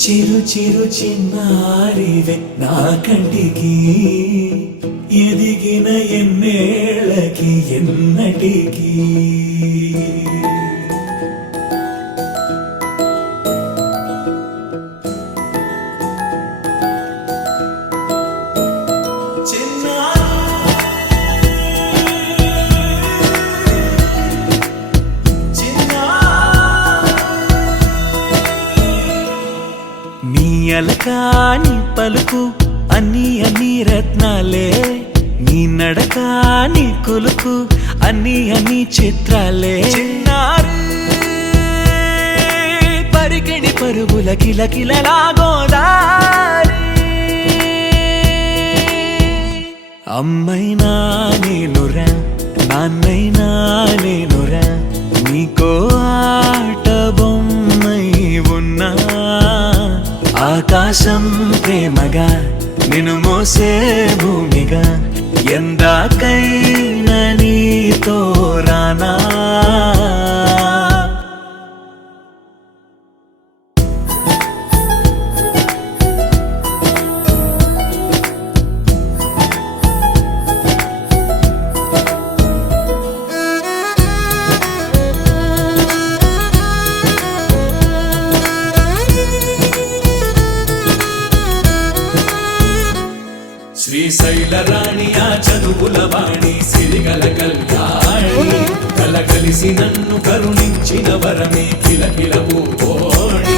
చిరు చిరు చిన్నారివే నా కంటికి ఎదిగిన ఎన్నేళ్ళకి ఎన్నటికి అలకాని పలుకు అన్ని అన్ని రత్నాలే నీ నడక నీ కొలుకు అన్ని అన్ని చిత్రాలే చిన్నారు పరికిణి పరుగుల కిలకిలలా గోదారి అమ్మైనా నేనురా నాన్నైనా నేనురా నీకో ఆట బొమ్మై ఉన్నా ఆకాశం ప్రేమగా నిన్ను మోసే భూమిగా ఎందాకైనా నీతో రానా శ్రీశైల రాణి ఆ చదువుల వాణి సిరిగల కళ్యాణి కలగలిసి నన్ను కరుణించిన వరమే కిలకిల పూకోణి